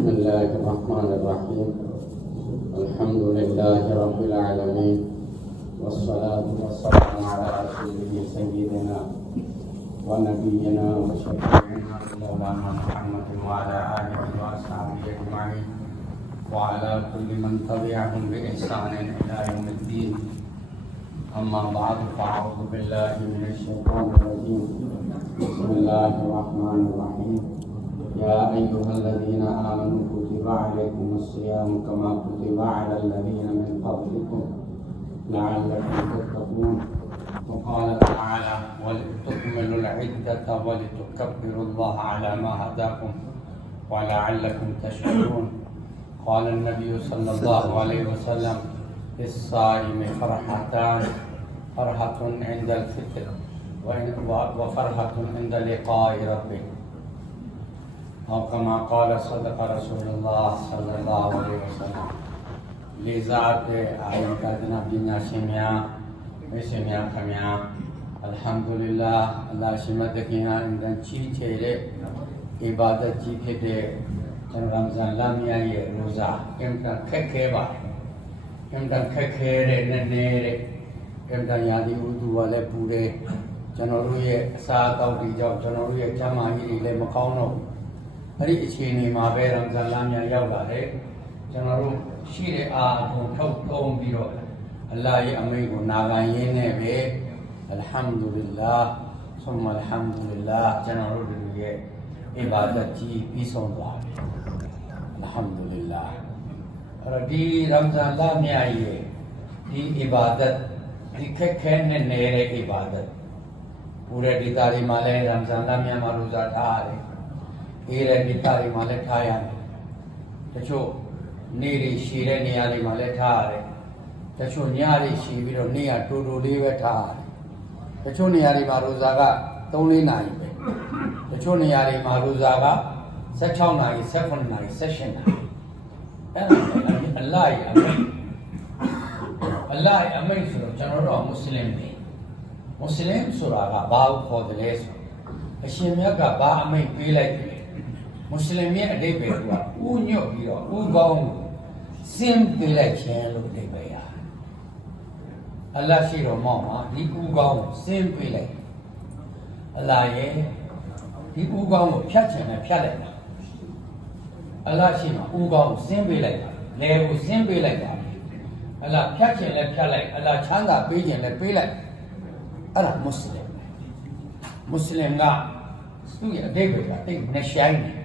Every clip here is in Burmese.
بسم الله الرحمن الرحيم الحمد لله رب العالمين والصلاة والسلام على رسوله سيدنا ونبينا وشفيعنا مولانا محمد وعلى آله وأصحابه أجمعين وعلى كل من تبعهم بإحسان إلى يوم الدين أما بعد فأعوذ بالله من الشيطان الرجيم بسم الله الرحمن الرحيم يا أيها الذين آمنوا كتب عليكم الصيام كما كتب على الذين من قبلكم لعلكم تتقون وقال تعالى ولتكملوا العدة ولتكبروا الله على ما هداكم ولعلكم تشكرون قال النبي صلى الله عليه وسلم للصائم فرحتان فرحة عند الفطر وفرحة عند لقاء ربه أو كما قال صدق رسول الله صلى الله عليه وسلم لذات آياتنا بنا سميا سميا كميا الحمد لله الله شمدكنا عند چیچے عبادت جی کے رمضان لامیہ یہ روزہ امتن کھکھیبا امتن کھکھیرے ننیرے امتن یادی اردو والے پورے جنوری ساتھ اور دیجاؤ جنوری جماہیری لے مقاونو हरी चीनी मावे रमजान लामिया यावला है जनरो शीरे आ ठौ बिरो अल्लाह ये अमी को नागाये ने बे अल्हम्दुलिल्लाह सुम्मा अल्हम्दुलिल्लाह जनरो ये इबादत जी पीसों दुआ अल्हम्दुलिल्लाह और दी रमजान लामिया ये दी इबादत दिखे खेने नेरे इबादत पूरे दी तारी माले रमजान लामिया मारूजा ठारे ईरे नितारी माले ठाया तचो नीरी शीरे नियारी माले ठारे तचो न्यारी शीबिरो निया टूडू लीवे ठारे तचो नियारी मारूजागा तौली नाई पे तचो नियारी मारूजागा सचाव नाई सफन नाई सशन नाई अल्लाह अमीर सुरो जनरो मुस्लिम ने मुस्लिम सुरागा बाव खोदले सो अशिमिया का बा अमीर पीलाई मुस्लिम ये अड़े पे हुआ ऊन्यो बिरो ऊगाऊं सिम पीले चैनलो दे गया अल्लाह शिरो मामा दी ऊगाऊं सिम पीले अल्लाह ये दी ऊगाऊं क्या चैन क्या लेना अल्लाह शिमा ऊगाऊं सिम पीले ले वो सिम पीले अल्लाह क्या चैन क्या ले अल्लाह चांदा पीजे ले पीले अल्लाह मुस्लिम का तू ये अड़े पे का ते नशाई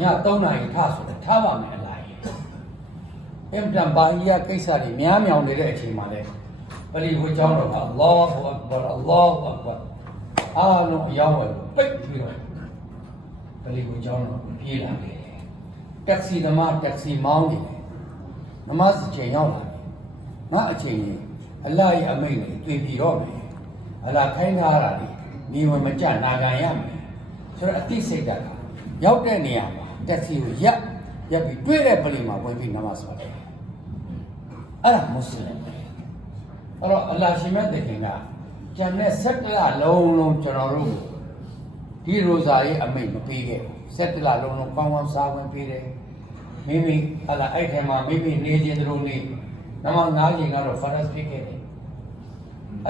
यहाँ तौना ही था सो थावा में लाई इम्तन बाहिया कई सारी म्यां म्यां ने रे अच्छी माले पली वो जाऊँ रहा अल्लाहु अकबर आलो यावो पिक बिरो पली वो जाऊँ पी लागे टैक्सी माउंगे नमाज चे यावो ना अच्छे ये अल्लाह ये अमीर ने तू बिरो में अल्लाह खाई ना आ रही नीव में चा नागाया में सो अति से जाता याव ते नहीं आवा टैक्सी हो या भी ट्वेरे बली माँ वो भी नमाज पढ़े अरे मुस्लिम और अल्लाह शिमत देखेगा जमने सटला लोगों चनोरू दी रोज़ा ये अम्मी में पी गए सटला लोगों कौन साहब में पी रहे मिमी अल्लाह ऐसे माँ मिमी नेजेंद्रों ने नमाज नाजी ना रो फरज पी के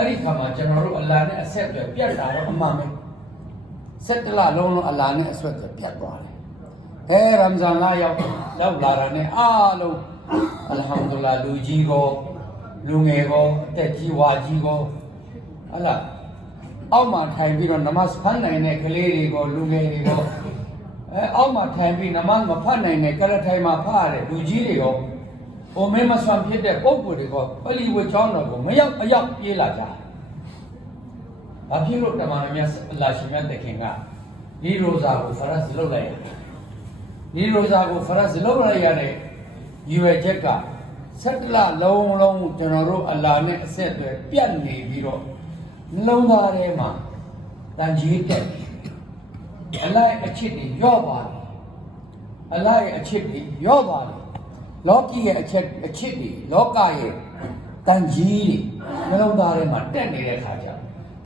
अरे कमा चनोरू अल्लाह ने असर जो प्यार डालो अम्मा में सटला लोगों अल्लाह ने असर जो प्यार डाले है रमजान ला याव लव लारा ने आलो अल्हम्दुलिल्लाह लूजी को लुंगे को तेजी वाजी को अल्लाह आओ माँ ठाई भी रो नमाज फन नहीं ने कलेरी को लुंगे को आओ माँ ठाई भी नमाज में फन नहीं ने कल ठाई माँ फारे लूजी को ओ मैं मस्वाम फिर पोपु को पली वो चावल को मैं अब ये ला जा अभी लोग तमाम में अल्लाह शिमत देखेगा ये रोज़ा को फरज लो लाया ये रोज़ा को फरज लो लाया ने ये जगह सटला लोंग जनरो अल्लाह ने ऐसे तो प्यार नहीं बिरो लोंगारे माँ तंजीर के अल्लाह अच्छी थी यो बात अल्लाह अच्छी थी यो बात लोकी ये अच्छी थी लोका ये तंजीर लोंगारे माँ टेने रखा जा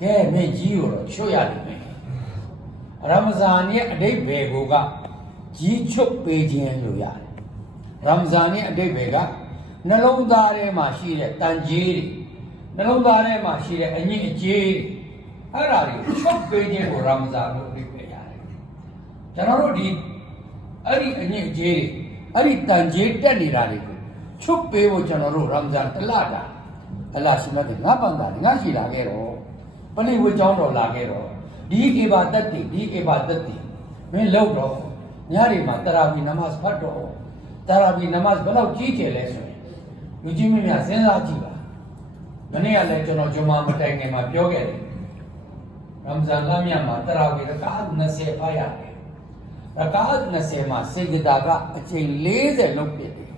के मैं जीव रो शोया में रमजान ये अड़े बेगोगा ကြီးချုပ်ပေးခြင်းလို့ရတယ်ရမ်ဇန်ရဲ့အဓိပ္ပာယ်ကနှလုံးသားထဲမှာရှိတဲ့တန်ကြီးတွေနှလုံးသားထဲမှာရှိတဲ့အညစ်အကြေးတွေအဲ့ဒါတွေချုပ်ပေးခြင်းကိုရမ်ဇန်လို့အဓိပ္ပာယ်ရတယ်ကျွန်တော်တို့ဒီအဲ့ဒီအညစ်အကြေးတွေအဲ့ဒီတန်ကြီးတက်နေတာတွေကိုချုပ်ပေးဖို့ကျွန်တော်တို့ရမ်ဇန်တစ်လတာအလ္လာဟ်ရှိမှတ်တယ်ငါပန်တာငါရှိလာခဲ့တော့ပလိဝေကျောင်းတော်လာခဲ့တော့ဒီအဘာဒတ်တွေမင်းလောက်တော့ညတွေမှာတရာဘီနမတ်ဖတ်တော့တရာဘီနမတ်ဘယ်တော့ကြီးကျယ်လဲဆိုရင်လူကြီးမင်းများစဉ်းစားကြည့်ပါမနေ့ကလည်းကျွန်တော်ဂျုံမာမတိုင်ခင်မှာပြောခဲ့တယ်ရမ်ဇန်လမြတ်မှာတရာဘီရကာတ်20ဖတ်ရတယ်ရကာတ်20မှာစေဂျဒါကအချိန်40လုပ်ပြတယ်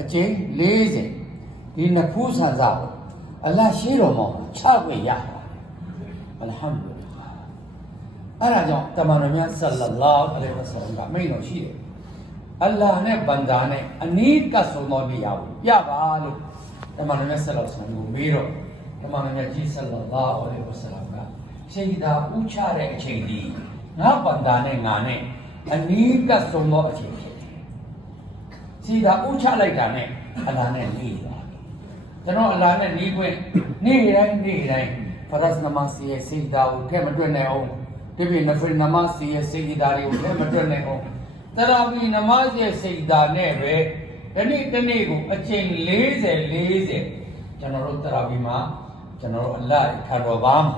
အချိန်40ဒီနှစ်ဖူးဆန်စားပေါ့အလ္လာဟ်ရှိတော်မှာချခွင့်ရအလ်ဟမ်ဒူလ အဲ့ဒါကြောင့်တမန်တော်မြတ်ဆလ္လာလာဟ်အလိုင်ဝါဆလမ်ကမိန့်တော်ရှိတယ်အလ္လာဟ်နဲ့ဘန္ဒါနဲ့အနီးကပ်ဆုံးသောနေရာကိုပြပါလို့တမန်တော်မြတ်ဆလ္လာလာဟ်ကိုမေးတော့တမန်တော်မြတ်ကြီးဆလ္လာလာဟ်အလိုင်ဝါဆလမ်ကရှိတာဥချတဲ့အချိန်ဒီငါဘန္ဒါနဲ့ငါနဲ့အနီးကပ်ဆုံးသောအချိန်ဖြစ်တယ်ရှိတာဥချလိုက်တာနဲ့အလ္လာဟ်နဲ့နေပါကျွန်တော်အလ္လာဟ်နဲ့နေခွင့်နေ့တိုင်းဖရတ်နမတ်စီရဲ့စိတ်ဓာတ်ကိုထဲမတွေ့နိုင်အောင်ဒီပြနဖရနမတ်စီရဲ့စိတ်ဓာတ်တွေကိုထဲမတွေ့နိုင်အောင်တရာဘီနမတ်ရဲ့စိတ်ဓာတ်နဲ့ပဲဒီနေ့ကိုအချိန်40ကျွန်တော်တို့တရာဘီမှာကျွန်တော်တို့အလ္လာဟ်ခံတော်ပါမှာ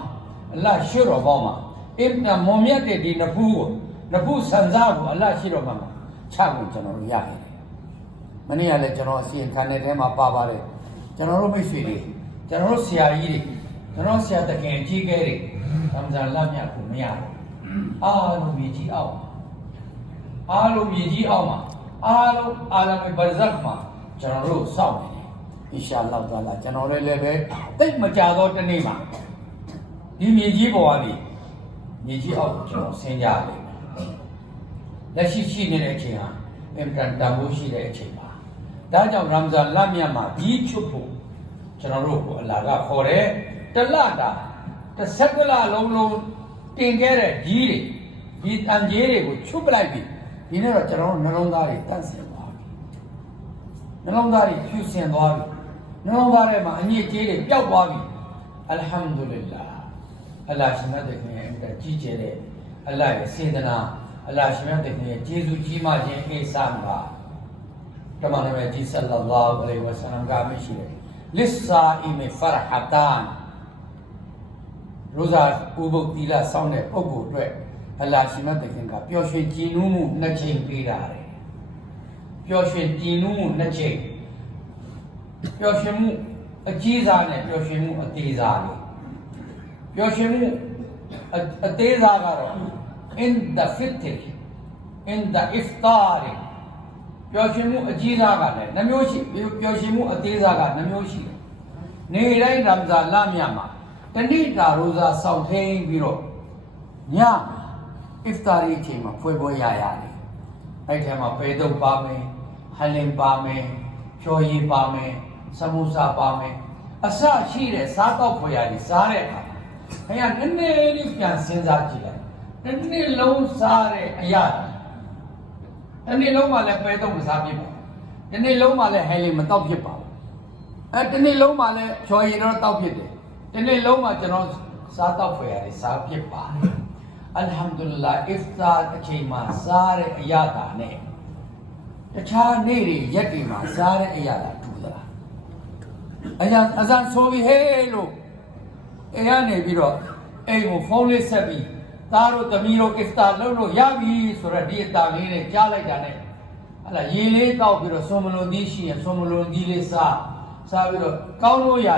အလ္လာဟ်ရှိတော်ပေါင်းမှာအင်တာမုံမြတ်တဲ့ဒီနဖူးဆန်စားကိုအလ္လာဟ်ရှိတော်မှာချဖို့ကျွန်တော်တို့ရခဲ့တယ်မနေ့ကလည်းကျွန်တော်အစီရင်ခံတဲ့ထဲမှာပါပါတယ်ကျွန်တော်တို့မိတ်ဆွေတွေကျွန်တော်တို့ဆရာကြီးတွေကျွန်တော်ဆရာတခင်အကြီးကဲတွေရမ်ဇန်လမြတ်ကိုမရဘူးအားလုံးမြေကြီးအောင်မှာအားလုံးအာလမ်ဘာဇက်မှာကျွန်တော်တို့စောင့်နေတယ်အင်ရှာအလ္လာဟ်တအာလာကျွန်တော်လည်းပဲတိတ်မကြတော့တနေ့မှာဒီမြေကြီးပေါ်ကနေမြေကြီးအောင်ကျွန်တော်ဆင်းကြတယ်လက်ရှိနေတဲ့အချိန်ဟာအင်တန်တန်ဖိုးရှိတဲ့အချိန်ပါဒါကြောင့်ရမ်ဇန်လမြတ်မှာကြီးချုပ်ဖို့ကျွန်တော်တို့ကိုအလ္လာဟ်ကခေါ်တယ်တလတာတစ်စက္ကလလုံးတင်ခဲ့တဲ့ကြီးတွေဒီတန်ကြီးတွေကိုချုပ်ပလိုက်ပြီဒီနေ့တော့ကျွန်တော်တို့နှလုံးသားတွေတန့်စင်သွားပြီနှလုံးသားတွေဖြူစင်သွားပြီနှလုံးသားထဲမှာအညစ်အကြေးတွေပျောက်သွားပြီအလ်ဟမ်ဒူလ illah အလ္လာဟ်ရှင်မြတ်တဲ့ခင်ရဲ့အကြီးကျယ်တဲ့အလ္လာဟ်ရဲ့စေတနာအလ္လာဟ်ရှင်မြတ်တဲ့ခင်ရဲ့ကျေးဇူးကြီးမားခြင်းအိဆာမှာတမန်တော်ကြီးဆလ္လာလာဟ်အလိုင်ဝါဆလမ်ကမရှိတယ်လစ်ဆာအီမီဖရဟတန်ရိုဇာဥပုသ်သီလစောင့်တဲ့ပုဂ္ဂိုလ်အတွက်အလ္လာဟ်ရှင်မြတ်တဲ့ခင်ကပျော်ရွှင်ကြည်နူးမှုနှစ်ချိန်ပေးတာတယ်ပျော်ရွှင်ကြည်နူးမှုနှစ်ချိန်ပျော်ရွှင်မှုအကြီးစားနဲ့ပျော်ရွှင်မှုအသေးစားလေးပျော်ရွှင်မှုအသေးစားကတော့ in the fitr in the iftar ပျော်ရွှင်မှုအကြီးစားကလည်းနှမျိုးရှိပျော်ရွှင်မှုအသေးစားကနှမျိုးရှိတယ်နေတိုင်းရမ်ဇန်လမြတ်မှာတဏိတာရိုဇာစောင့်ထိန်ပြီးတော့ညအစ်ဖတာရီချိန်မှာဖွယ်ပွဲရရတယ်အဲ့ထဲမှာပေတုပ်ပါမယ်ဟလင်ပါမယ်ဖြော်ရည်ပါမယ်ဆမူစာပါမယ်အစရှိတဲ့စားတော့ဖွယ်ရတယ်စားတဲ့အခါခင်ဗျာနည်းနည်းလေးပြန်စဉ်းစားကြည့်လိုက်တစ်နေ့လုံးစားတဲ့အရာတစ်နေ့လုံးမှလည်းပေတုပ်မစားဖြစ်ပါဘူးတစ်နေ့လုံးမှလည်းဟလင်မတော့ဖြစ်ပါဘူးတစ်နေ့လုံးမှလည်းဖြော်ရည်တော့တောက်ဖြစ်တယ်ဒီနေ့လုံးမှာကျွန်တော်စားတော့ဖွယ်ရတယ်စားဖြစ်ပါတယ်အလ်ဟမ်ဒူလ illah အစ်ဖတာအချိန်မှာစားတဲ့အရာတာနဲ့တခြားနေ့တွေရက်တွေမှာစားတဲ့အရာတာတူသလားအဇန်ဆိုပြီးဟေးလို့အဲရနေပြီးတော့အိမ်ကိုဖုန်းလေးဆက်ပြီးသားတို့သမီးတို့အစ်ဖတာလုပ်လို့ရပြီဆိုတော့ဒီအတာလေးနဲ့ကြားလိုက်တာနဲ့ဟလာရေလေးတောက်ပြီးတော့ဆွန်မလွန်သီးရှိရင်ဆွန်မလွန်သီးလေးစားပြီးတော့ကောင်းလို့ရ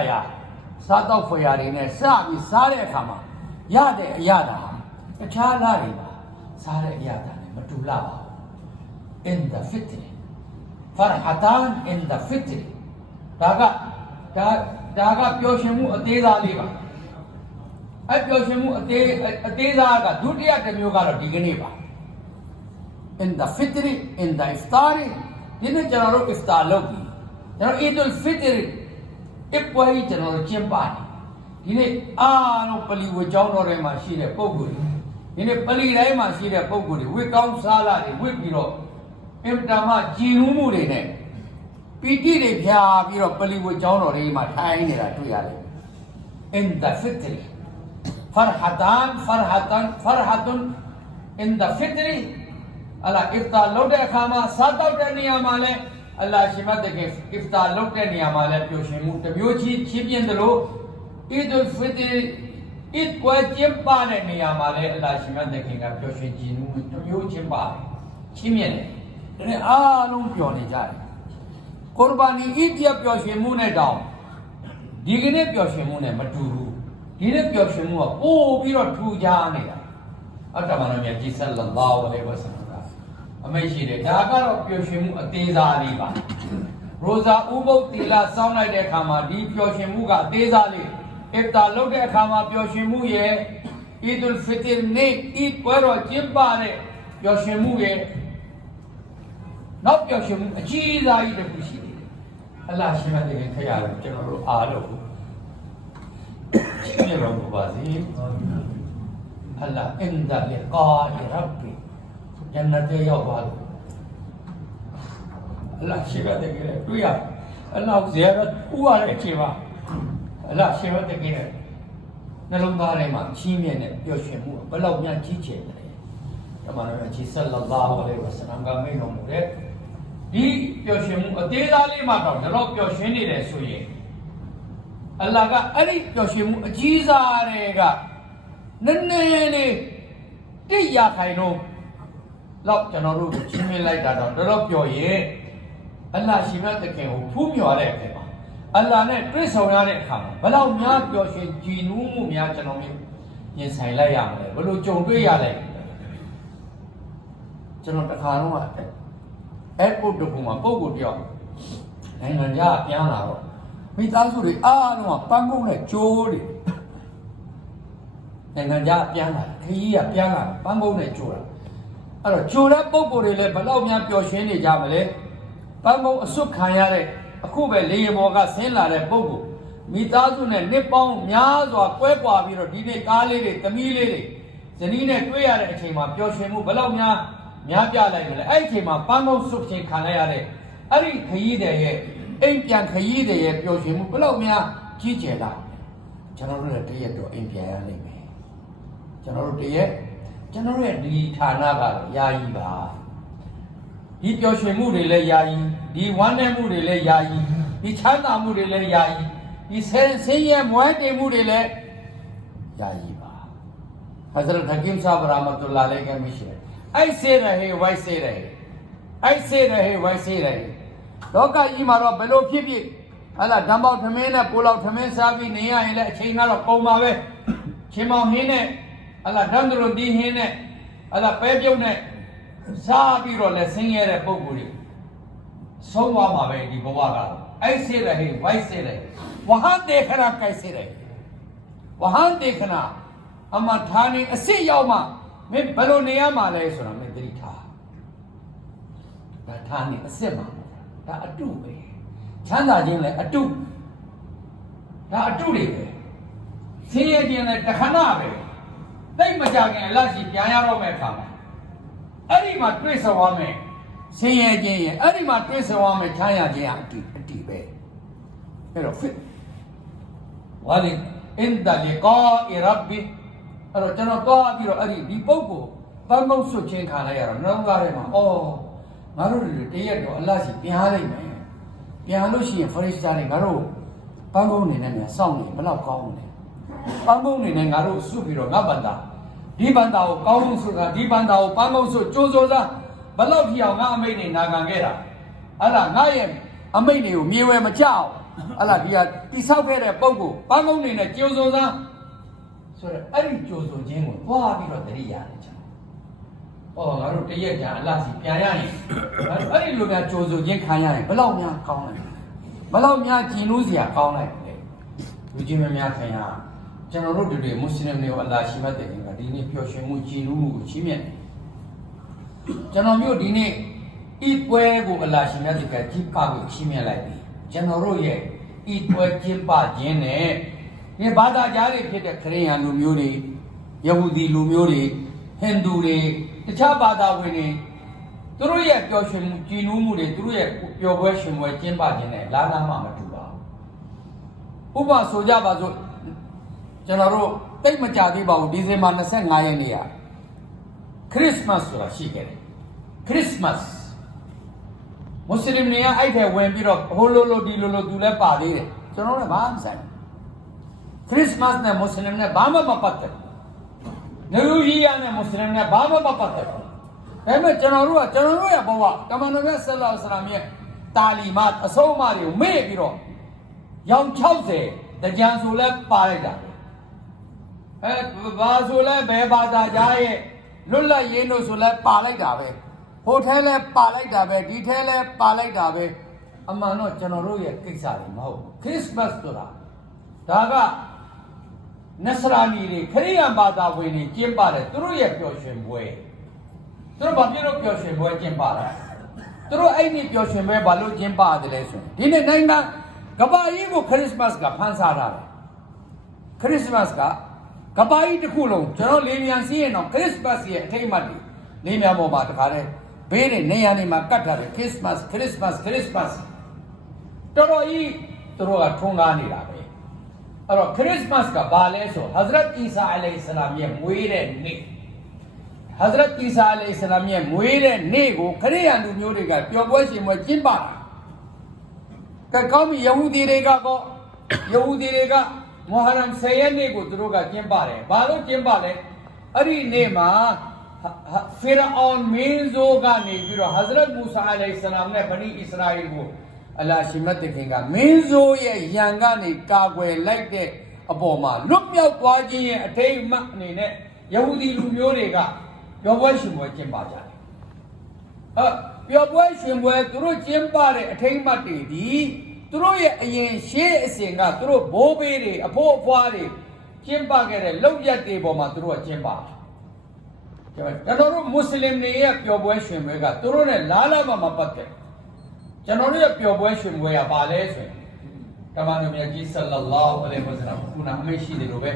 စားတော့ဖွယ်ရတွေနဲ့စပြီးစားတဲ့အခါမှာရတဲ့အရာတာတခြားလားတွေပါစားတဲ့အရာတာနဲ့မတူလာပါဘူး in the fitr farhatan in the fitr ဒါကပျော်ရွှင်မှုအသေးစားလေးပါအဲ့ပျော်ရွှင်မှုအသေးစားကဒုတိယတစ်မျိုးကတော့ဒီကနေ့ပါ in the fitr in the iftar ဒီနေ့ကျွန်တော်တို့ iftar လုပ်ပြီကျွန်တော် Eid al-Fitrအပွားကြီးကျွန်တော်တို့ကျင်းပတယ်ဒီနေ့အားလုံးပလီဝကျောင်းတော်ထဲမှာရှိတဲ့ပုဂ္ဂိုလ်တွေ ဒီနေ့ပလီတိုင်းမှာရှိတဲ့ပုံကိုယ်တွေဝိကောင်းစားလာတွေဝိပြီးတော့အင်တာမကြည်နူးမှုတွေနဲ့ပီတိတွေဖြာပြီးတော့ပလီဝကျောင်းတော်တွေမှာထိုင်နေတာတွေ့ရတယ်အင်ဒါဖစ်တရီဖာဟာတန်အင်ဒါဖစ်တရီအလာအစ်တာလုပ်တဲ့အခါမှာစားတော့တဲ့နေရာမှာလဲအလ္လာဟ်ရှိမတ်တကအစ်တာလုပ်တဲ့နေရာမှာလဲပျော်ရွှင်မှုတစ်မျိုးချင်းပြင်းတယ်လို့အီဒ်ဖစ်တရီအစ်ကွယ်ကျင်းပတဲ့နေရာမှာလဲအလ္လာဟ်ရှိမတ်တကကပျော်ရွှင်ခြင်းမှုတစ်မျိုးချင်းပါချင်းမြင်တယ်ဒါနဲ့အားလုံးပျော်နေကြတယ်ကုရ်ဘာနီအစ်ရပျော်ရွှင်မှုနဲ့တောင်ဒီကနေ့ပျော်ရွှင်မှုနဲ့မတူဘူးဒီနေ့ပျော်ရွှင်မှုကပို့ပြီးတော့ထူခြားနေတာအတ္တမန်တော်မြတ်ကြီးဆလ္လာလာဟူအလိုင်ဝါဆလမ်ကအမိန့်ရှိတယ်ဒါကတော့ပျော်ရွှင်မှုအသေးစားလေးပါရိုဇာဥပုသ်သီလစောင့်လိုက်တဲ့အခါမှာဒီပျော်ရွှင်မှုကအသေးစားလေးအစ်တာလုပ်တဲ့အခါမှာပျော်ရွှင်မှုရဲ့အီဒ်ဖစ်တရ်နေ့အီဒ်ပွဲတော်ကျင်းပတဲ့ပျော်ရွှင်မှုရဲ့နောက်ပျော်ရွှင်မှုအကြီးစားကြီးတစ်ခုရှိတယ်အလ္လာဟ်ရှိမတ်တဲ့ခရရတယ်ကျွန်တော်တို့အားလုံးရှင်းရတော့ပါစေအလ္လာဟ်အင်ဒါလီကာအီရဘ်ဘီဂျန်နတ်ရောက်ပါလို့အလ္လာဟ်ရှိမတ်တဲ့တွေ့ရအလ္လာဟ်ဇီယာရတ်ဥရတဲ့အချိန်မှာအလ္လာဟ်ရှိမတ်တဲ့နှလုံးသားထဲမှာချီးမြှင့်တဲ့ပျော်ရွှင်မှုဘယ်လောက်များကြီးကျယ်တယ်ဓမ္မတော်ကြီးဆလ္လာလာဟူအလိုင်ဝါဆလမ်ကမိန့်တော်မူတဲ့ဒီပျော်ရွှင်မှုအသေးသားလေးမှတော့တော့ပျော်ရွှင်နေတယ်ဆိုရင်အလ္လာဟ်ကအဲ့ဒီပျော်ရွှင်မှုအကြီးစားတွေကနည်းနည်းလေးတိတ်ရခိုင်တော့လောက်ကျွန်တော်တို့ချီးမြှင့်လိုက်တာတော့ပျော်ရင်အလ္လာဟ်ရှိမတ်တခင်ကိုဖူးမြော်တဲ့အခါမှာအလ္လာဟ်နဲ့တွေ့ဆုံရတဲ့အခါမှာဘယ်လောက်များပျော်ရွှင်ကြည်နူးမှုများကျွန်တော်မျိုးရင်ဆိုင်လိုက်ရမလဲဘယ်လိုကြုံတွေ့ရလဲကျွန်တော်တစ်ခါတော့airport တခုမှာပုံကိုတယောက်နိုင်ငံခြားပြန်လာတော့မိသားစုတွေအားလုံးကပန်းကုန်းနဲ့ကြိုးတွေနိုင်ငံခြားပြန်လာခရီးကပြန်လာပန်းကုန်းနဲ့ကြိုးတာအဲ့တော့ကြိုးတဲ့ပုံကိုတွေလည်းဘယ်လောက်များပျော်ရွှင်နေကြမလဲပန်းကုန်းအစွတ်ခံရတဲ့အခုပဲလေယာဉ်ပေါ်ကဆင်းလာတဲ့ပုံကိုမိသားစုနဲ့နှစ်ပေါင်းများစွာကွဲကွာပြီးတော့ဒီနေ့ကားလေးတွေသမီးလေးတွေဇနီးနဲ့တွေ့ရတဲ့အချိန်မှာပျော်ရွှင်မှုဘယ်လောက်များပြလိုက်မလဲအဲ့ဒီအချိန်မှာပန်းကုန်းစွတ်ချင်းခံလိုက်ရတဲ့အဲ့ဒီခရီးတဲ့ရဲ့အိမ်ပြန်ခရီးတဲ့ရဲ့ပျော်ရွှင်မှုဘယ်လောက်များကြီးကျယ်လာကျွန်တော်တို့လည်းတရက်တော့အိမ်ပြန်ရလိမ့်မယ်ကျွန်တော်တို့ရဲ့ဒီဌာနကယာယီပါဒီပျော်ရွှင်မှုတွေလည်းယာယီဒီဝမ်းနည်းမှုတွေလည်းယာယီဒီချမ်းသာမှုတွေလည်းယာယီဒီဆင်းရဲမွဲတေမှုတွေလည်းယာယီပါဟဇရတ်ဟကီမ်ဆာဘ်ရာမတ်တူလာအလိုင်ကမရှိऐसे रहे वैसे रहे ऐसे रहे वैसे रहे လောကကြီးမှာတော့ဘယ်လိုဖြစ်ဖြစ်ဟလာဓမ္မောက်ထမင်းနဲ့ပိုလောက်ထမင်းစားပြီးနေရရင်လည်းအချိန်ကတော့ကုန်ပါပဲချင်းမောင်ဟင်းနဲ့ဟလာဓမ္မတို့ဒီဟင်းနဲ့ဟလာပဲပြုတ်နဲ့စားပြီးတော့လည်းဆင်းရဲတဲ့ပုံကိုယ်တွေဆုံးသွားမှာပဲဒီဘဝက ऐसे रहे वैसे रहे वहां देखना कैसे रहे वहां देखना အမှဌာနေအစစ်ရောက်မှမင်းဘယ်လိုနေရမှာလဲဆိုတာမင်းသတိထားဒါထားနေအစ်စ်မှာဒါအတုပဲချမ်းသာခြင်းလည်းအတုဒါအတုတွေပဲဆင်းရဲခြင်းလည်းတခဏပဲသိမကြခင်အလတ်ရှိပြန်ရတော့မဲ့အခါမှာအဲ့ဒီမှာတွေ့ဆုံရမယ်ဆင်းရဲခြင်းရဲ့အဲ့ဒီမှာတွေ့ဆုံရမယ်ချမ်းသာခြင်းအတိပဲအဲ့တော့ဖြစ်ဝါလီအင်ဒလီကာအီရဘ်ဘီအဲ့တော့ကျွန်တော်တွားပြီးတော့အဲ့ဒီပုဂ္ဂိုလ်ပန်းကုန်းဆွချင်းခံလိုက်ရတော့နှလုံးသားထဲမှာအော်ငါတို့တွေတရက်တော့အလ္လာဟ်ရှိပြန်ရလိမ့်မယ်ပြန်လို့ရှိရင်ဖရစ်တာတွေငါတို့ပန်းကုန်းနေနဲ့များစောင့်နေဘယ်တော့ကောင်းမလဲပန်းကုန်းနေနဲ့ငါတို့ဆွပြီးတော့ငါဘန္တာဒီဘန္တာကိုကောင်းလို့ဆိုတာဒီဘန္တာကိုပန်းကုန်းဆွကြိုးစိုးစားဘယ်လောက်ထိအောင်ငါအမိတ်နေနာခံခဲ့တာအဲ့ဒါငါရဲ့အမိတ်တွေကိုမြေဝဲမကြောက်အဲ့ဒါဒီကတိဆောက်ခဲ့တဲ့ပုဂ္ဂိုလ်ပန်းကုန်းနေနဲ့ကြိုးစိုးစားဆိုတော့အဲ့ဒီကြိုးစိုးခြင်းကိုသွားပြီးတော့တတိရတယ်ကျွန်တော်ငါတို့တရက်ကြာအလတ်စီပြန်ရရင်အဲ့ဒီလိုများကြိုးစိုးခြင်းခံရရင်ဘယ်လောက်များကောင်းလဲဘယ်လောက်များကြည်လို့စရာကောင်းလိုက်လဲလူချင်းများခင်ရကျွန်တော်တို့တွေမွတ်စလင်တွေကိုအလ္လာဟ်ရှိမှတ်တဲ့ခင်ကဒီနေ့ပျော်ရွှင်မှုကြည်လို့မှုကိုချီးမြှင့်ကျွန်တော်မျိုးဒီနေ့ဤပွဲကိုအလ္လာဟ်ရှိမှတ်တဲ့ကကြီးပါကိုချီးမြှင့်လိုက်ပြီကျွန်တော်တို့ရဲ့ဤပွဲကျင်းပခြင်းနဲ့ဒီဘာသာကြားတွေဖြစ်တဲ့ခရစ်ယာန်လူမျိုးတွေယဟူဒီလူမျိုးတွေ ဟိန္ဒူတွေတခြားဘာသာဝင်တွေသူတို့ရဲ့ပျော်ရွှင်မှုကြည်နူးမှုတွေသူတို့ရဲ့ပျော်ပွဲရှင်ပွဲကျင်းပခြင်းနဲ့လာနာမှမတူပါဘူးဥပမာဆိုကြပါစို့ကျွန်တော်တို့တိတ်မကြသေးပါဘူးဒီဇင်ဘာ25ရက်နေ့ကခရစ်မတ်ဆိုတာရှိခဲ့တယ်ခရစ်မတ်မွတ်စလင်တွေကအဲ့ထဲဝင်ပြီးတော့ဟိုလိုဒီလိုသူလည်းပါသေးတယ်ကျွန်တော်လည်းဘာမှမဆိုင်ခရစ်မတ်နဲ့မွတ်စလင်နဲ့ဘာမှမပတ်သက်နယူးရီးယားနဲ့မွတ်စလင်နဲ့ဘာမှမပတ်သက်ဒါပေမဲ့ကျွန်တော်တို့ရဲ့ဘဝကမ္ဘာနဘဆလ္လာလဟ်အလိုင်းရဲ့တာလီမတ်အဆုံးအမတွေကိုမေ့ပြီးတော့ရောင်60တကြံဆိုလဲပါလိုက်တာဘာဆိုလဲဘယ်ဘာသာကြားရဲ့လွတ်လပ်ရေးလို့ဆိုလဲပါလိုက်တာပဲဟိုထဲလဲပါလိုက်တာပဲဒီထဲလဲပါလိုက်တာပဲအမှန်တော့ကျွန်တော်တို့ရဲ့ကိစ္စတွေမဟုတ်ခရစ်မတ်ဆိုတာဒါကနစရာနီတွေခရိယန်ဘာသာဝင်တွေကျင်းပတယ်သူတို့ရဲ့ပျော်ရွှင်ပွဲသူတို့ဘာဖြစ်လို့ပျော်ရွှင်ပွဲကျင်းပတာသူတို့အဲ့ဒီပျော်ရွှင်ပွဲဘာလို့ကျင်းပတယ်လဲဆိုရင်ဒီနေ့နိုင်ငံကဘာကြီးကိုခရစ်မတ်ကဖန်ဆာထားတယ်ခရစ်မတ်ကကဘာကြီးတစ်ခုလုံးကျွန်တော်လေးမြန်စီးရင်တော့ခရစ်မတ်ရဲ့အထိတ်အမှတ်တွေလေးမြန်ပေါ်မှာတခါတည်းဘေးတွေနေရာတွေမှာကတ်ထားတယ်ခရစ်မတ်တော်တော်ကြီးသူတို့ကထုံးကားနေတာပဲအဲ့တော့ခရစ်မတ်ကဘာလဲဆိုဟဇရတ်အီဆာအလိုင်ဆလာမ်ရဲ့မွေးတဲ့နေ့ဟဇရတ်အီဆာအလိုင်ဆလာမ်ရဲ့မွေးတဲ့နေ့ကိုခရစ်ယာန်လူမျိုးတွေကပျော်ပွဲရှင်ပွဲကျင်းပတာကဲကောင်းပြီယဟူဒီတွေကမုဟရမ်10ရက်နေ့ကိုသူတို့ကကျင်းပတယ်ဘာလို့ကျင်းပလဲအဲ့ဒီနေ့မှာဖီရအောင်မင်းဆိုးကနေပြီးတော့ဟဇရတ်မူဆာအလိုင်ဆလာမ်နဲ့ဗနီအစ္စရာအီလ်ကိုအလ္လာဟ်ရှိမတ်တခင်ကမင်းဆိုးရဲ့ယံကနေကာကွယ်လိုက်တဲ့အပေါ်မှာလွတ်မြောက်သွားခြင်းရဲ့အထိတ်အမှတ်အနေနဲ့ယဟူဒီလူမျိုးတွေကပျော်ပွဲရှင်ပွဲကျင်းပကြတယ်ပျော်ပွဲရှင်ပွဲသူတို့ကျင်းပတဲ့အထိတ်အမှတ်တွေဒီသူတို့ရဲ့အရင်ရှေးအစဉ်ကသူတို့ဘိုးဘေးတွေအဖိုးအဖွားတွေကျင်းပခဲ့တဲ့လောက်ရက်တွေပေါ်မှာသူတို့ကကျင်းပတယ်ကျွန်တော်တို့မွတ်စလင်တွေရဲ့ပျော်ပွဲရှင်ပွဲကသူတို့နဲ့လားလားမပတ်သက်ကျွန်တော်တို့ရဲ့ပျော်ပွဲရှင်ပွဲကဘာလဲဆိုရင်တမန်တော်မြတ်ကြီးဆလ္လာလာဟူအလိုင်ဝါဆလမ်ခုနအမေရှိတယ်လို့ပဲ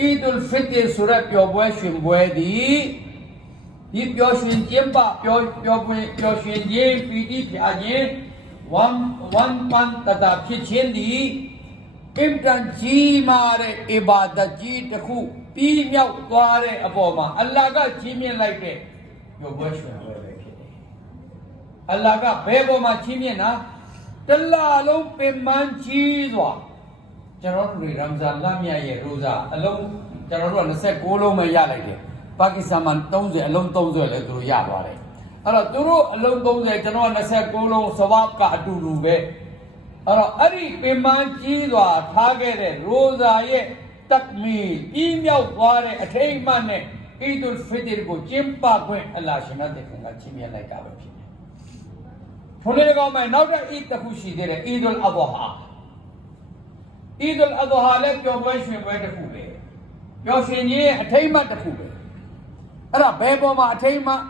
အီဒ်အလ်ဖီတရ်ဆိုတဲ့ပျော်ပွဲရှင်ပွဲဒီပျော်ရွှင်ခြင်းပျော်ရွှင်ခြင်းပီတိဖြာခြင်းဝန်ပန်တတာဖြစ်ခြင်းဒီအင်တန်ကြီးမာတဲ့အီဘာဒတ်ကြီးတစ်ခုပြီးမြောက်သွားတဲ့အပေါ်မှာအလ္လာဟ်ကကြီးမြင့်လိုက်တဲ့ပျော်ပွဲရှင်ပွဲပဲဖြစ်တယ်အလ္လာဟ်ကဘယ်ပေါ်မှာကြီးမြင့်တာတလားလုံးပင်မကြီးစွာကျွန်တော်တို့ရမ်ဇန်လမြတ်ရဲ့ရိုဇာအလုံးကျွန်တော်တို့က29လုံးပဲရလိုက်တယ်ပါကစ္စတန်မှာ30အလုံး30လည်းသူတို့ရသွားတယ်အဲ့တော့သူတို့အလုံး30ကျွန်တော်က29လုံးစဝါဘ်ကအတူတူပဲအဲ့တော့အဲ့ဒီပင်မကြီးစွာထားခဲ့တဲ့ရိုဇာရဲ့တက်မီပြီးမြောက်သွားတဲ့အထိတ်အမှတ်နဲ့အီဒ်အလ်ဖီတရ်ကိုကျင်းပခွင့်အလ္လာဟ်ရှင်မတ်တခင်ကချီးမြှင့်လိုက်တာပဲဖြစ်တယ်ထိုနေ့ကောင်မှနောက်တဲ့အီဒ်တစ်ခုရှိသေးတယ်အီဒ်အလ်အဒဟာလည်းပျော်ပွဲရွှင်ပွဲတစ်ခုပဲပျော်ရွှင်ခြင်းအထိတ်အမှတ်တစ်ခုပဲအဲ့ဒါဘယ်ပေါ်မှာအထိတ်အမှတ်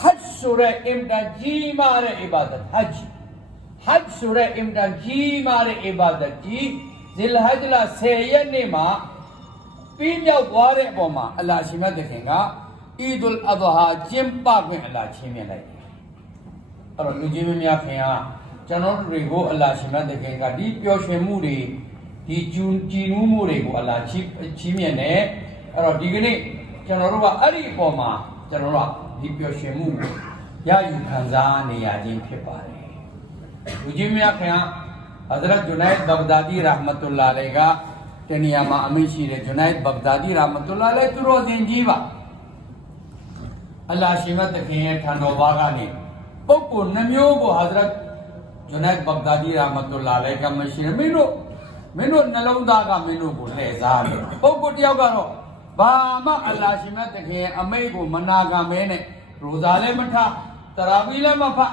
ဟဂျ်ဆိုတဲ့အင်တန်ကြီးမားတဲ့အီဘာဒတ်ဟဂျ်ဆိုတဲ့အင်တန်ကြီးမားတဲ့အီဘာဒတ်ကြီးဇီလ်ဟဂျ်လ10ရက်နေ့မှာပြီးမြောက်သွားတဲ့အပေါ်မှာအလ္လာဟ်ရှင်မြတ်တခင်ကအီဒ်အလ်အဒဟာကျင်းပခွင့်အလ္လာဟ်ချီးမြှင့်လိုက်တယ်အဲ့တော့လူကြီးမများခင်ကကျွန်တော်တို့တွေကိုအလ္လာဟ်ရှင်မြတ်တခင်ကဒီပျော်ရွှင်မှုတွေဒီကြည်နူးမှုတွေကိုအလ္လာဟ်ချီးမြှင့်တယ်အဲ့တော့ဒီကနေ့ကျွန်တော်တို့ကအဲ့ဒီအပေါ်မှာကျွန်တော်တို့ကဒီပျော်ရွှင်မှုရယူခံစားနေရခြင်းဖြစ်ပါတယ်လူကြီးများခင်ကဟဇရတ်ဂျူနိုက်ဘဂ္ဂဒါဒီရာဟ်မတ်တူလာလေကတနေရာမှာအမိရှိတဲ့ဂျူနိုက်ဘဂ္ဂဒါဒီရာဟ်မတ်တူလာလေသူတော်စင်ကြီးပါအလ္လာဟ်ရှင်မတ်တခင်ရဲ့ထံတော်ဘာကနေပုဂ္ဂိုလ်နှမျိုးကိုဟဇရတ်ဂျူနိုက်ဘဂ္ဂဒါဒီရာဟ်မတ်တူလာလေကမရှိမင်းတို့နှလုံးသားကမင်းတို့ကိုလှည့်စားတယ်ပုဂ္ဂိုလ်တယောက်ကတော့ဘာမှအလ္လာဟ်ရှင်မတ်တခင်အမိကိုမနာခံမဲနဲ့ရိုဇာလည်းမထတရာဝီလည်းမဖတ်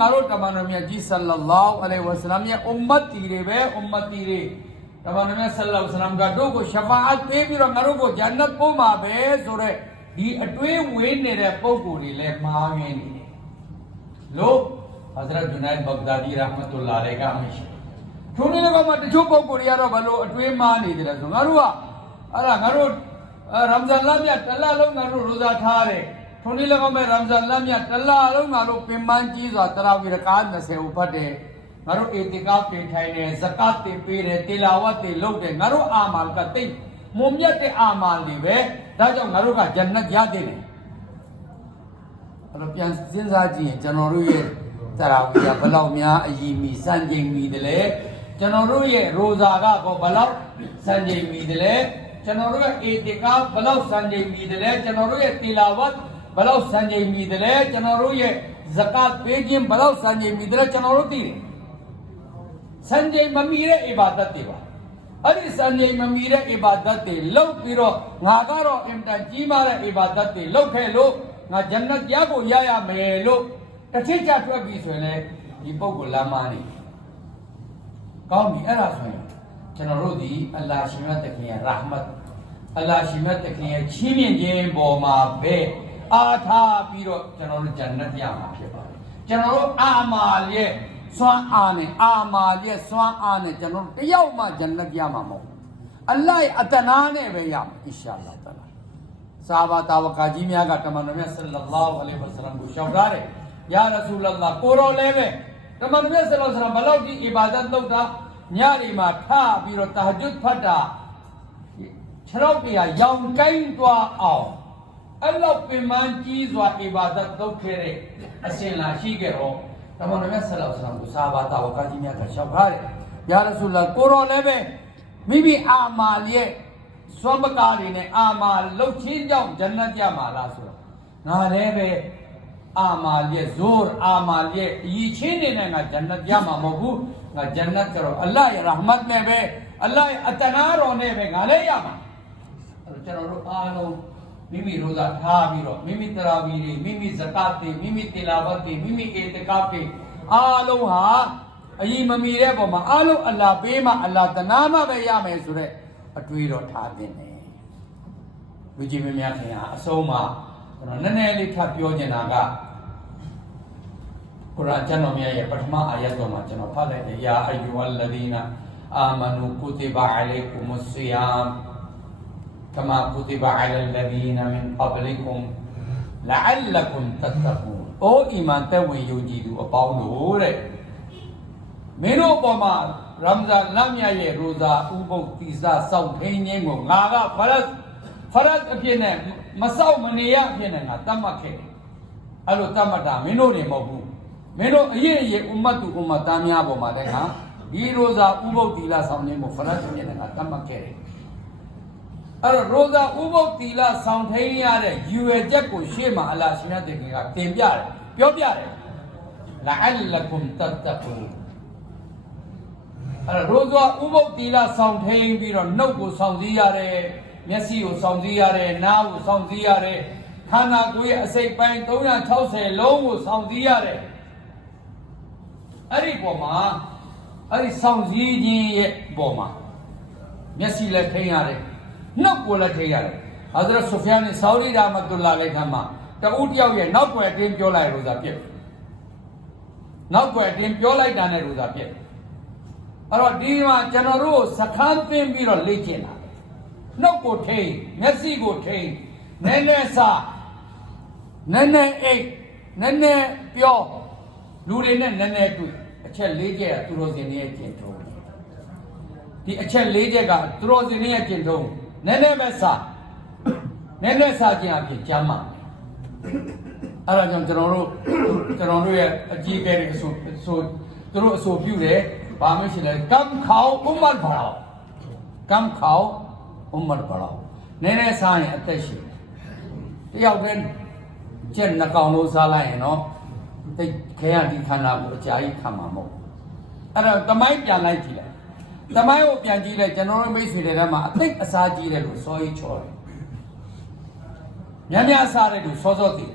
ငါတို့တမန်တော်မြတ်ကြီးဆလ္လာလာဟူအလိုင်ဝါဆလမ်ရဲ့အွမ်မတ်တီတွေပဲတမန်တော်မြတ်ဆလ္လာလာဟူအလိုင်ဝါဆလမ်ကတို့ကိုရှဖာအတ်ပေးပြီးတော့ငါတို့ကိုဂျန်နတ်ပို့မှာပဲဆိုတော့ဒီအတွေးဝေးနေတဲ့ပုံကိုယ်တွေလည်းမှားနေတယ်လို့ဟဇရတ်ဂျူနိုက်ဘဂ္ဂဒါဒီရာဟ်မတ်တူလာလေကမရှိထိုနေ့ကမှတချို့ပုံကိုယ်တွေကတော့ဘလို့အတွေးမှားနေတယ်ဆိုငါတို့ကအဲ့ဒါငါတို့ ရမ်ဇန်လမြတ်တလလုံးငါတို့ရိုဇာထားတယ်ထုံးနည်း၎င်းမဲ့ရမ်ဇန်လမြတ်တလလုံးငါတို့ပင်ပန်းကြီးစွာတရာဝီရကာ20ကိုဖတ်တယ်ငါတို့အေတီကာပြင်ထိုင်တယ်ဇကတ်တင်ပေးတယ်တီလာဝတ်တွေလုပ်တယ်ငါတို့အာမာလ်ကတိတ်မုံမြတ်တဲ့အာမာလ်တွေပဲဒါကြောင့်ငါတို့ကဂျန်နတ်ရတဲ့တယ်အဲ့တော့ပြန်စဉ်းစားကြည့်ရင်ကျွန်တော်တို့ရဲ့တရာဝီကဘလောက်များအယီမီစံချိန်မီတယ်လေကျွန်တော်တို့ရဲ့ရိုဇာကတော့ဘလောက်စံချိန်မီတယ်လေကျွန်တော်တို့ရဲ့အေတီကာဘလောက်စံချိန်မီတယ်လေကျွန်တော်တို့ရဲ့တီလာဝတ်ဘလောက်စံချိန်မီတယ်လေကျွန်တော်တို့ရဲ့ဇကတ်ပေးခြင်းဘလောက်စံချိန်မီတယ်လေကျွန်တော်တို့သိတယ်စံချိန်မမီတဲ့အီဘာဒတ်တွေပါအဲ့ဒီစံချိန်မမီတဲ့အီဘာဒတ်တွေလုပ်ပြီးတော့ငါကတော့အင်တန်ကြီးမားတဲ့အီဘာဒတ်တွေလုပ်ခဲ့လို့ငါဂျန်နတ်ကြားကိုရရမယ်လို့တစ်ချက်ချထွက်ပြီးဆိုရင်လေဒီပုဂ္ဂိုလ်လမ်းမနေကောင်းပြီအဲ့ဒါဆိုရင်ကျွန်တော်တို့ဒီအလ္လာဟ်ရှင်မြတ်တခင်ရဲ့ရာဟ်မတ်အလ္လာဟ်ရှင်မြတ်တခင်ရဲ့ချီးမြှင့်ခြင်းပေါ်မှာပဲအားထားပြီးတော့ကျွန်တော်တို့ဂျန်နတ်ရမှာဖြစ်ပါတယ်ကျွန်တော်တို့အာမာလ်ရဲ့စွမ်းအားနဲ့အာမာလ်ရဲ့စွမ်းအားနဲ့ကျွန်တော်တို့တယောက်မှဂျန်နတ်ရမှာမဟုတ်အလ္လာဟ်ရဲ့အတနာနဲ့ပဲရမှာအင်ရှာအလ္လာဟ်တအာလာဆာဘာတာဝကာကြီးများကတမန်တော်မြတ်ဆလ္လာလာဟူအလိုင်ဝါဆလမ်ကိုရှောက်ထားတယ်ယာရဆူလလာကိုရောလည်းပဲတမန်တော်မြတ်ဆလ္လာလာဟူဘလောက်ဒီအီဘာဒတ်လုပ်တာညရီမှာထပြီးတော့တာဂျွတ်ဖတ်တာခြေထောက်ပြရောင်ကိုင်းသွားအောင်အဲ့လောက်ပင်မကြီးစွာအီဘာဒတ်လုပ်ခဲ့တဲ့အစဉ်လာရှိခဲ့တော့တမန်တော်မြတ်ဆလ္လာလာဟူကိုဆာဘာတာဝကာကြီးများကရှောက်ထားတယ်ယာရဆူလလာကိုရောလည်းပဲမိမိအာမာလ်ရဲ့စွမ်းပကားတွေနဲ့အာမာလှုပ်ချင်းကြောင့်ဂျန်နတ်ကြမှာလားဆိုတော့ငါလည်းပဲအာမာရဲ့ဇိုးအာမာရဲ့အည်ချင်းနေနဲ့ငါဂျန်နတ်ကြမှာမဟုတ်ဘူးငါဂျန်နတ်ကျတော့အလ္လာဟ်ရဲ့ရာဟ်မတ်နဲ့ပဲအလ္လာဟ်ရဲ့အတနာတော်နဲ့ပဲငါလည်းရမှာအဲ့တော့ကျွန်တော်တို့အားလုံးမိမိရိုဇာထားပြီးတော့မိမိတရာဝီတွေမိမိဇကတ်တွေမိမိတီလာဝတ်တွေမိမိအေတကာတွေအားလုံးဟာအည်မမီတဲ့ပုံမှာအားလုံးအလ္လာဟ်ပေးမှအလ္လာဟ်တနာမှပဲရမယ်ဆိုတဲ့အတွေးတော်ထားတင်တယ်လူကြီးမင်းများခင်ဟာအဆုံးမှာကျွန်တော်နည်းနည်းလေးထပ်ပြောချင်တာကကုရ်အာန်ကျမ်းတော်မြတ်ရဲ့ပထမအာယတ်တော်မှာကျွန်တော်ဖတ်လိုက်တယ်ယာအယူဝလ္လဒီနာအာမနူကုတိဘအလိုင်ကုမုဆီယမ်ကမာကုတိဘအလလ္လဒီနာမင်ကဘလီကုမ်လအလ္လကုမ်တတကူအိုအီမန်တဲ့ဝင်ယုံကြည်သူအပေါင်းတို့တဲ့မင်းတို့ပေါ်မှာရမ်ဇန်လမြတ်ရဲ့ရိုဇာဥပုပ်သီစစောင့်ထိန်ခြင်းကိုငါကဖရတ်အဖြစ်နဲ့မစောင့်မနေရအဖြစ်နဲ့ငါတတ်မှတ်ခဲ့တယ်အဲ့လိုတတ်မှတ်တာမင်းတို့နေမဟုတ်ဘူးမင်းတို့အရေးအမတ်သူဥမတ်သားများပေါ်မှာလည်းငါဒီရိုဇာဥပုပ်သီလဆောင်ခြင်းကိုဖရတ်အဖြစ်နဲ့ငါတတ်မှတ်ခဲ့တယ်အဲ့တော့ရိုဇာဥပုပ်သီလဆောင်ထိန်ရတဲ့ယူဝဲချက်ကိုရှေ့မှာအလ္လာဟ်ရှင်မြတ်တခင်ကတင်ပြတယ်ပြောပြတယ်လာအလ္လကုမ်တတကူအဲ့တော့ရိုဇာဥပုပ်သီလဆောင်ထိန်ပြီးတော့နှုတ်ကိုဆောင်စည်းရတယ်မျက်စိကိုဆောင်စည်းရတယ်နားကိုဆောင်စည်းရတယ်ခန္ဓာကိုယ်ရဲ့အစိတ်ပိုင်း360လုံးကိုဆောင်စည်းရတယ်အဲ့ဒီပေါ်မှာအဲ့ဒီဆောင်စည်းခြင်းရဲ့ပေါ်မှာမျက်စိလည်းထိန်ရတယ်နှုတ်ကိုလည်းထိန်ရတယ်ဟာဇရတ်ဆူဖီယာန်ဆောရီရာမတ်တူလာလည်းခမ်းမှာတဦးတယောက်ရဲ့နောက်ွယ်တင်းပြောလိုက်ရိုဇာပြည့်နောက်ွယ်တင်းပြောလိုက်တာနဲ့ရိုဇာပြည့်အဲ့တော့ဒီမှာကျွန်တော်တို့စခန်းပင်းပြီးတော့လေ့ကျင့်တာနှုတ်ကိုထိန်မျက်စိကိုထိန်နည်းနည်းစားနည်းနည်းအိတ်နည်းနည်းပြောလူတွေနဲ့နည်းနည်းတွေ့အချက်၄ချက်ကသူတော်စင်ရဲ့ကျင့်ထုံးဒီအချက်၄ချက်ကသူတော်စင်ရဲ့ကျင့်ထုံးနည်းနည်းပဲစားနည်းနည်းစားခြင်းအဖြစ်ကျမ်းမှာအဲ့ဒါကြောင့်ကျွန်တော်တို့ရဲ့အကြီးအကဲတွေဆိုသူတို့အဆိုပြုတယ်ဘာမှရှိလဲကမ်ခေါဥမတ်ဘောကမ်ခေါဥမတ်ဘောနည်းနည်းစားရင်အသက်ရှိတယောက်တည်းကျက်နှကောင်လို့စားလိုက်ရင်တော့တိတ်ခဲရဒီခန္ဓာကိုအကြာကြီးခံမှာမဟုတ်အဲ့တော့တမိုင်းပြန်လိုက်ကြည့်လိုက်တမိုင်းကိုပြန်ကြည့်လိုက်ကျွန်တော်တို့မိတ်ဆွေတွေထဲမှာအသိအစားကြီးတယ်လို့စောကြီးချောတယ်များများစားတယ်လို့စောစောသိ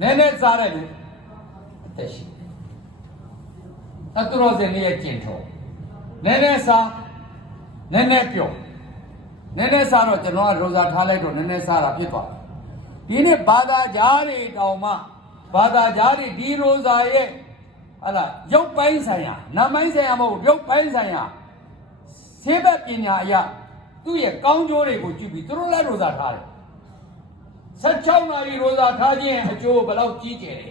နည်းနည်းစားတယ်လို့အသက်ရှိအတူတော်စင်ရဲ့ကျင့်ထုံးနည်းနည်းစားနည်းနည်းပြောနည်းနည်းစားတော့ကျွန်တော်ကရိုဇာထားလိုက်တော့နည်းနည်းစားတာဖြစ်သွားတယ်ဒီနေ့ဘာသာကြားတွေတောင်မှဘာသာကြားတွေဒီရိုဇာရဲ့ဟလာရုပ်ပိုင်းဆိုင်ရာနာမိုင်းဆိုင်ရာမဟုတ်ရုပ်ပိုင်းဆိုင်ရာဆေးဘက်ပညာအရ သူ့ရဲ့ကောင်းကျိုးတွေကိုကြည့်ပြီးသူတို့လည်းရိုဇာထားတယ်16နာရီရိုဇာထားခြင်းအကျိုးဘယ်လောက်ကြီးကျယ်လဲ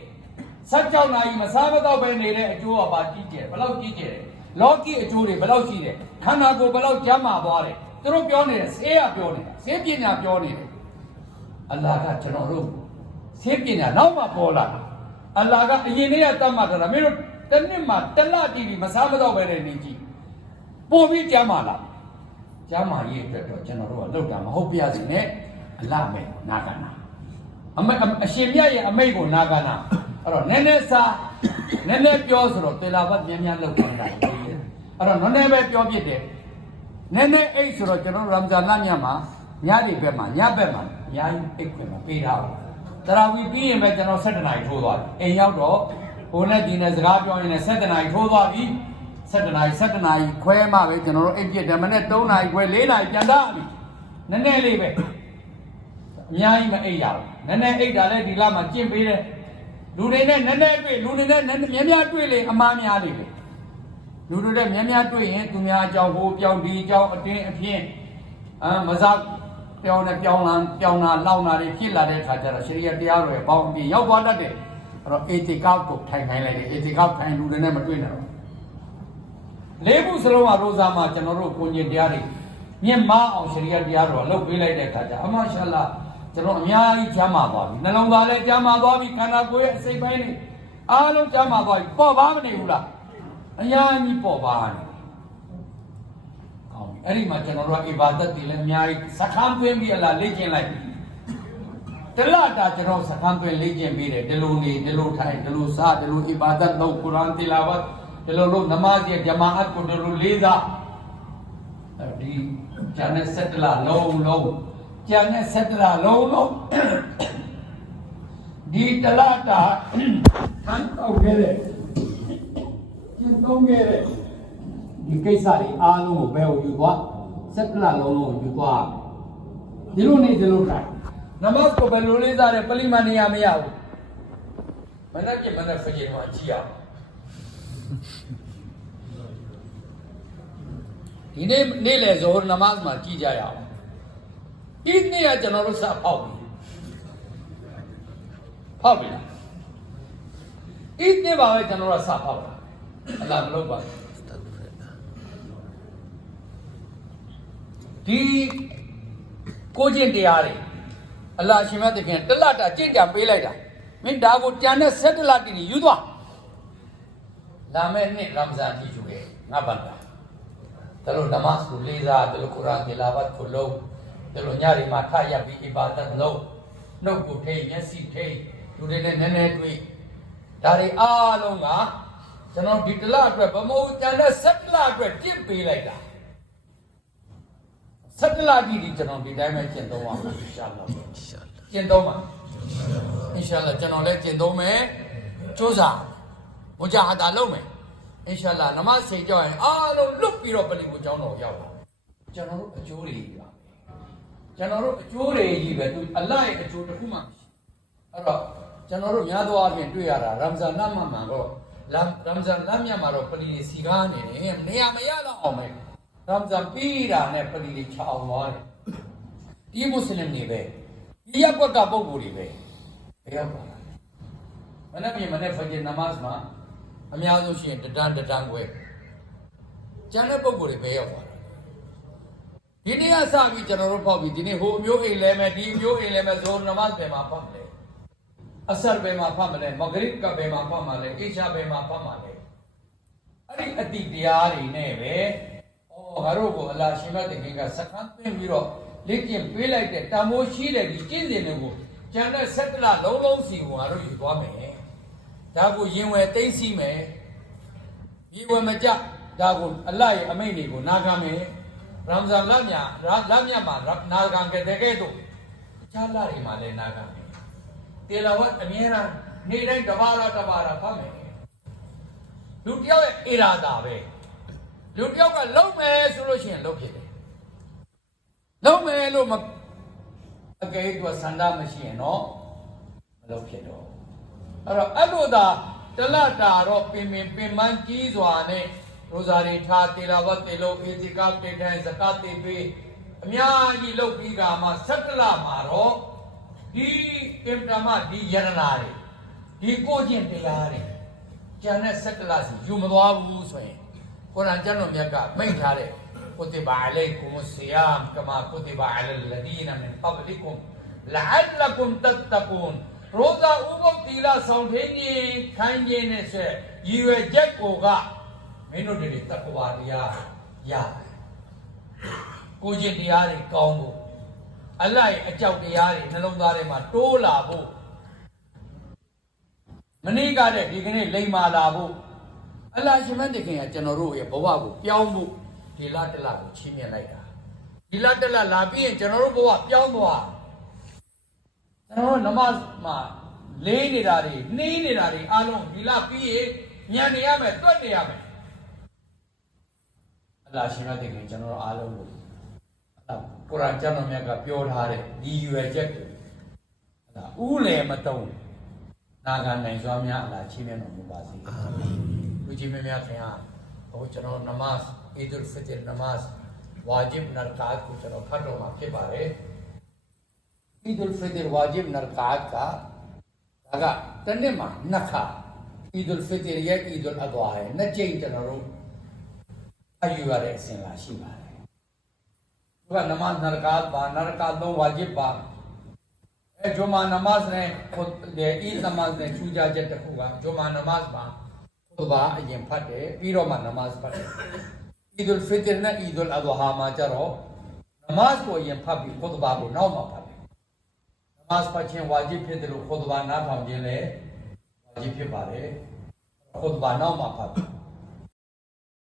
16နာရီမစားမတော့ပဲနေတဲ့အကျိုးကပါကြီးကျယ်ဘယ်လောက်ကြီးကျယ်လဲလောကီအကျိုးတွေဘယ်လောက်ရှိတယ်ခန္ဓာကိုယ်ဘယ်လောက်ကျန်းမာသွားတယ်သူတို့ပြောနေတယ်ဆေးရပြောနေတာဆေးပညာပြောနေတယ်အလ္လာဟ်ကကျွန်တော်တို့ဆေးပညာနောက်မှပေါ်လာတာအလ္လာဟ်ကအရင်တည်းကတတ်မှတ်တာမင်းတို့တစ်နှစ်မှတစ်လတည်ပြီးမစားမတော့ပဲနေကြည့်ပို့ပြီးကျမ်းမာလာကျမ်းမာရေးအတွက်တော့ကျွန်တော်တို့ကလောက်တာမဟုတ်ပြစီနဲ့အလမေနာဂနာအရှင်မြတ်ရဲ့အမိတ်ကိုနာဂနာအဲ့တော့နည်းနည်းစားနည်းနည်းပြောဆိုတော့တေလာဘတ်များများလောက်ပါတာအဲ့တော့နည်းနည်းပဲပြောပြတယ်နည်းနည်းအိတ်ဆိုတော့ကျွန်တော်ရမ်ဇန်လမြတ်မှာညဒီဘက်မှာညဘက်မှာအများကြီးအိတ်ခွင့်မှာပေးထားတယ်တရာဝီပြီးရင်ပဲကျွန်တော်7နာရီထိုးသွားတယ်အိမ်ရောက်တော့ဟိုနဲ့ဒီနဲ့စကားပြောရင်လည်း7နာရီထိုးသွားပြီ7နာရီခွဲမှပဲကျွန်တော်တို့အိတ်ပြစ်တယ်မနေ့3နာရီခွဲ4နာရီပြန်တာပြီနည်းနည်းလေးပဲအများကြီးမအိတ်ရဘူးနည်းနည်းအိတ်တာလဲဒီလမှာကျင့်ပေးတယ်လူတွေနဲ့နည်းနည်းတွေ့လူတွေနဲ့များများတွေ့လေအမားများလေလူတွေနဲ့များများတွေ့ရင်သူများအကြောင်းဟိုပြောင်းဒီအကြောင်းအတင်းအဖျင်းမစားပြောင်းနဲ့ပြောင်းလာလောက်လာတွေဖြစ်လာတဲ့အခါကျတော့ရှရီယတ်တရားတွေပေါင်းပြီးရောက်သွားတတ်တယ်အဲ့တော့အေတီကောက်ကိုထိုင်ခိုင်းလိုက်တယ်အေတီကောက်ထိုင်လူတွေနဲ့မတွေ့နဲ့တော့လေးခုစလုံးကရိုဇာမှာကျွန်တော်တို့ကိုကျင်တရားတွေမြင့်မအောင်ရှရီယတ်တရားတော်လုပ်ပေးလိုက်တဲ့အခါကျအမာရှာလာကျွန်တော်အများကြီးကျမ်းမာသွားပြီနှလုံးသားလည်းကျမ်းမာသွားပြီခန္ဓာကိုယ်ရဲ့အစိတ်ပိုင်းတွေအားလုံးကျမ်းမာသွားပြီပေါ့ပါမနေဘူးလားအများကြီးပေါ့ပါနေအဲ့ဒီမှာကျွန်တော်တို့ကအီဘာဒတ်တွေလည်းအများကြီးစခန်းသွင်းပြီးအလားလေ့ကျင့်လိုက်တလတာကျွန်တော်စခန်းသွင်းလေ့ကျင့်ပြီးတယ်ဒီလိုနေဒီလိုထိုင်ဒီလိုစားဒီလိုအီဘာဒတ်လုပ်ကုရ်အာန်တီလာဝတ်ဒီလိုလုပ်နမာဇ်ရဲ့ဂျမာအတ်ကိုဒီလိုလေးစားဒီကျန်တဲ့7လလုံးကျန်တဲ့7လလုံးဒီတလတာထမ်းတော့ခဲ့တယ်ကျင့်သုံးခဲ့တယ်ဒီကိစ္စတွေအားလုံးကိုဘယ်ကိုယူသွား7လလုံးကိုယူသွားဒီလိုနေဒီလိုထိုင်နမတ်ကိုဘယ်လိုလေးစားတယ်ပလိမန်နေရမရဘူးမနေ့ကမနေ့ဖဂျီမှာကြည့်ရဒီနေ့လေဇိုဟ်နမတ်မှာကြည့်ကြရအောင်ဒီနေ့ကကျွန်တော်တို့စဖောက်ပြီဖောက်ပြီလားဒီနေ့ပါပဲကျွန်တော်တို့စဖောက်တာအလားမလုပ်ပါဒီကိုကျင့်တရားတွေအလ္လာဟ်ရှင်မတခင်တလတာကျင့်ကြံပေးလိုက်တာမင်းဒါကိုကြံတဲ့7လတိနေယူသွားလာမယ့်နှစ်ရမ်ဇန်ကြီးယူခဲ့ငါဘာတာတလို့နမတ်ကိုလေးစားတလို့ကုရ်အာန်တီလာဝတ်ကိုလုပ်တလို့ညရီမှာထရပ်ပြီးအီဘာဒတ်လုပ်နှုတ်ကိုထိမျက်စိထိလူတွေနဲ့နည်းနည်းတွေ့ဒါတွေအားလုံးကကျွန်တော်ဒီတလအတွက်ဗမိုးကြံတဲ့7လအတွက်ကျင့်ပေးလိုက်တာ7လတိဒီကျွန်တော်ဒီတိုင်းပဲကျင့်သုံးပါမယ်အင်ရှာအလ္လာဟ်ကျင့်သုံးပါအင်ရှာအလ္လာဟ်ကျွန်တော်လည်းကျင့်သုံးမယ်စူးစမ်းဝဂျာဟာဒါလုပ်မယ်အင်ရှာအလ္လာဟ်နမတ်စိတ်ကြောက်ရင်အားလုံးလွတ်ပြီးတော့ပလီကိုကျောင်းတော်ရောက်လာကျွန်တော်တို့အကျိုးတွေကြီးပါကျွန်တော်တို့အကျိုးတွေကြီးပဲသူအလ္လာဟ်ရဲ့အကျိုးတစ်ခုမှမရှိအဲ့တော့ကျွန်တော်တို့များသောအားဖြင့်တွေ့ရတာရမ်ဇန်လမှာတော့ရမ်ဇန်လမြတ်မှာတော့ပလီစီကားနေတယ်နေရာမရတော့အောင်မယ်ရမ်ဇန်ပြီးတာနဲ့ပလီတွေချအောင်သွားတယ်ဒီမွတ်စလင်တွေပဲဒီရပ်ကွက်ကပုံကိုယ်တွေပဲဘယ်ရောက်ပါလဲမနေ့ဖဂျ်နမတ်မှာအများဆုံးရှိရင်တဒန်ခွဲကျန်တဲ့ပုံကိုယ်တွေပဲရောက်သွားတယ်ဒီနေ့ကစပြီးကျွန်တော်တို့ဖောက်ပြီးဒီနေ့ဟိုအမျိုးအိမ်လဲမယ်ဒီအမျိုးအိမ်လဲမယ်ဇိုဟ်နမတ်ပဲမှာဖတ်မယ်အဆတ်ပဲမှာဖတ်မယ်မဂရစ်ကပဲမှာဖတ်မယ်အီရှာပဲမှာဖတ်မယ်အဲ့ဒီအတိတရားတွေနဲ့ပဲငါတို့ကိုအလ္လာဟ်ရှင်မတ်တခင်ကစခန်းသွင်းပြီးတော့လေ့ကျင့်ပေးလိုက်တဲ့တန်ဖိုးရှိတဲ့ဒီကျင့်စဉ်တွေကိုကျန်တဲ့7လလုံးစီကိုငါတို့ယူသွားမယ်ဒါကိုရင်ဝယ်သိသိမယ်ဒီဝယ်မကြဒါကိုအလ္လာဟ်ရဲ့အမိန့်တွေကိုနာခံမယ်ရမ်ဇန်လမြတ်မှာနာခံကြတဲ့ကဲ့သို့အခြားလတွေမှာလည်းနာခံမယ်တေလာဝတ်အမြဲတမ်းနေ့တိုင်းတဘာရာဖတ်မယ်လူတယောက်ရဲ့အီရာဒါပဲလူတယောက်ကလုံးမယ်ဆိုလို့ရှိရင်လုံးဖြစ်တယ်လုံးမယ်လို့အကဲကဆန္ဒမရှိရင်တော့မလုံးဖြစ်တော့အဲ့တော့အဲ့လိုသာတလတာတော့ပင်မကြီးစွာနဲ့ရိုဇာတွေထားတေလာဝတ်တေလို့အေဇီကာတေတိုင်းဇကာတေပေး အများကြီးလုပ်ပြီးကမှ17လမှာတော့ဒီအင်တာမဒီယရနာတွေဒီကိုကျင့်တရားတွေကျန်တဲ့17လစီယူမသွားဘူးဆိုရင်ကုရ်အာန်ကျမ်းတော်မြတ်ကမိန့်ထားတဲ့ကုတိဘာအလိုင်ကုမဆီယမ်ကမာကုတိဘာအလလဒီနမင်ကဘလီကုမ်လအလကုမ်တတ်တကွန်ရောဇာဥပုပ်တီလာဆောင်ထင်းကြီးခိုင်းခြင်းနဲ့ဆက်ရည်ရွယ်ချက်ကိုကမင်းတို့တွေတက္ကဝတရားရတယ်ကိုကျင့်တရားတွေကောင်းဖို့အလိုက်အကြောက်တရားတွေနှလုံးသားထဲမှာတိုးလာဖို့မနေ့ကတည်းကဒီကနေ့လိမ္မာလာဖို့အလရှင်မတခင်ကကျွန်တော်တို့ရဲ့ဘဝကိုပြောင်းဖို့ဒီလတလကိုချီးမြှင့်လိုက်တာဒီလတလလာပြီးရင်ကျွန်တော်တို့ဘဝပြောင်းသွားကျွန်တော်တို့နမမှာလေးနေတာတွေနှီးနေတာတွေအားလုံးဒီလပြီးရင်ညံနေရမယ်တွက်နေရမယ်အလရှင်မတခင်ကျွန်တော်တို့အားလုံးကိုကုရ်အာန်ကျမ်းတော်မြတ်ကပြောထားတဲ့ဒီရွယ်ချက်ကိုဥလည်းမတုံးနာဂန်နိုင်စွာများအလားချီးမြှင့်တော်မူပါစေအာမင်လူကြီးမြတ်များခင်ဗျာဟိုကျွန်တော်နမတ်အီဒ်အလ်ဖီတရ်နမတ်ဝါဂျစ်နရကာတ်ကိုကျွန်တော်ဖတ်တော့မှာဖြစ်ပါတယ်အီဒ်အလ်ဖီတရ်ဝါဂျစ်နရကာတ်ကဒါကတနေ့မှာနှစ်ခါအီဒ်အလ်ဖီတရ်ရဲ့အီဒ်အလ်အဒွါရဲ့နှစ်ကြိမ်ကျွန်တော်တို့အယူရတဲ့အစဉ်လာရှိပါတယ်वह नमाज नरकात बा नरकात दो वाजिब बा जुमा नमाज ने खुद ईद नमाज ने चूजा जट होगा जुमा नमाज बा खुतबा ये फटे पीरो मा नमाज पढ़े ईद उल फितर ने ईद उल अज़हा मा चरो नमाज को ये फबी खुतबा को नौ मा फबे नमाज पछे वाजिब फितर खुतबा ना भाजे ले वाजिब फिर बारे खुतबा नौ मा फबे